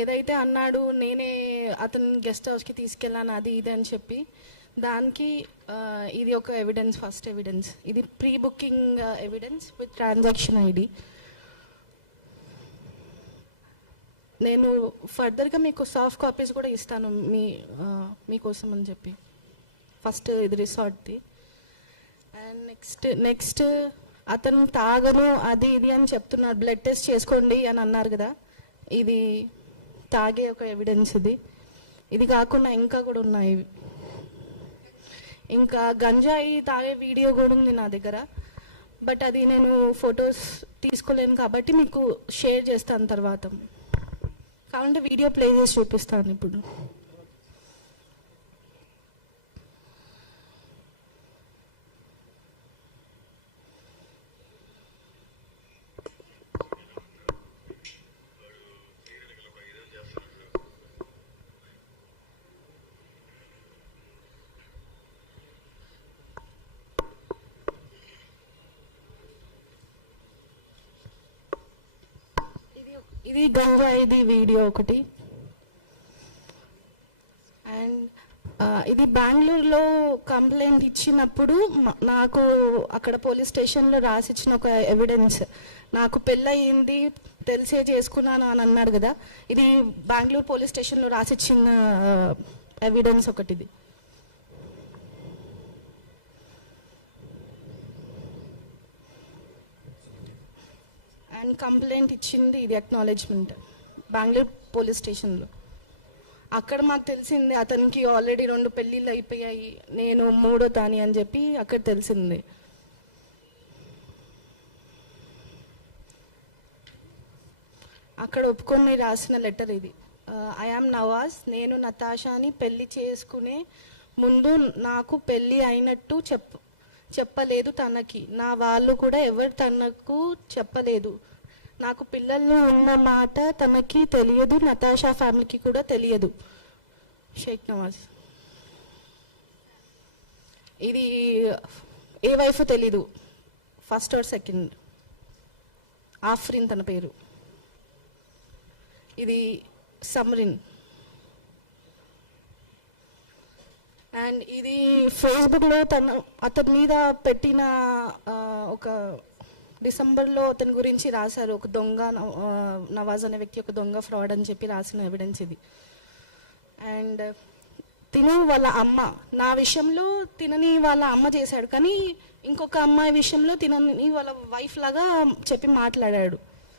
ఏదైతే అన్నాడు నేనే అతను గెస్ట్ హౌస్కి తీసుకెళ్ళాను అది ఇది అని చెప్పి దానికి ఇది ఒక ఎవిడెన్స్, ఫస్ట్ ఎవిడెన్స్. ఇది pre booking evidence with transaction ID. నేను ఫర్దర్గా మీకు సాఫ్ట్ కాపీస్ కూడా ఇస్తాను మీకోసం అని చెప్పి. ఫస్ట్ ఇది రిసార్ట్ది. అండ్ నెక్స్ట్ అతను తాగను అది ఇది అని చెప్తున్నాడు. బ్లడ్ టెస్ట్ చేసుకోండి అని అన్నారు కదా, ఇది తాగే ఒక ఎవిడెన్స్. ఇది కాకుండా ఇంకా కూడా ఉన్నాయి. ఇంకా గంజాయి తాగే వీడియో కూడా ఉంది నా దగ్గర, బట్ అది నేను ఫొటోస్ తీసుకోలేను కాబట్టి మీకు షేర్ చేస్తాను తర్వాత. కావాలంటే వీడియో ప్లే చేసి చూపిస్తాను ఇప్పుడు. ఇది గంజాయిది వీడియో ఒకటి. అండ్ ఇది బెంగళూరులో కంప్లైంట్ ఇచ్చినప్పుడు నాకు అక్కడ పోలీస్ స్టేషన్లో రాసిచ్చిన ఒక ఎవిడెన్స్. నాకు పెళ్ళయింది తెలిసే చేసుకున్నాను అని అన్నాడు కదా, ఇది బెంగళూరు పోలీస్ స్టేషన్లో రాసిచ్చిన ఎవిడెన్స్ ఒకటిది. అండ్ కంప్లైంట్ ఇచ్చింది ఇది అక్నాలెడ్జ్మెంట్ బెంగళూరు పోలీస్ స్టేషన్లో. అక్కడ మాకు తెలిసింది అతనికి ఆల్రెడీ 2 పెళ్ళిళ్ళు అయిపోయాయి, నేను 3వ దాని అని చెప్పి అక్కడ తెలిసింది. అక్కడ ఒప్పుకొని రాసిన లెటర్ ఇది. ఐ యామ్ నవాజ్, నేను నతాషాని పెళ్లి చేసుకునే ముందు నాకు పెళ్ళి అయినట్టు చెప్పలేదు తనకి. నా వాళ్ళు కూడా ఎవరు తనకు చెప్పలేదు. నాకు పిల్లలు ఉన్న మాట తనకి తెలియదు, నతాషా ఫ్యామిలీకి కూడా తెలియదు. షేక్ నవాజ్. ఇది ఏ వైఫ్ తెలీదు, ఫస్ట్ ఆర్ సెకండ్. ఆఫ్రిన్ తన పేరు. ఇది సమ్రిన్. అండ్ ఇది ఫేస్బుక్లో అతని మీద పెట్టిన ఒక డిసెంబర్లో అతని గురించి రాశారు. ఒక దొంగ నవాజ్ అనే వ్యక్తి ఒక దొంగ ఫ్రాడ్ అని చెప్పి రాసిన ఎవిడెన్స్ ఇది. అండ్ తిను వాళ్ళ అమ్మ, నా విషయంలో తినని వాళ్ళ అమ్మ చేశాడు, కానీ ఇంకొక అమ్మాయి విషయంలో తినని వాళ్ళ వైఫ్ లాగా చెప్పి మాట్లాడాడు.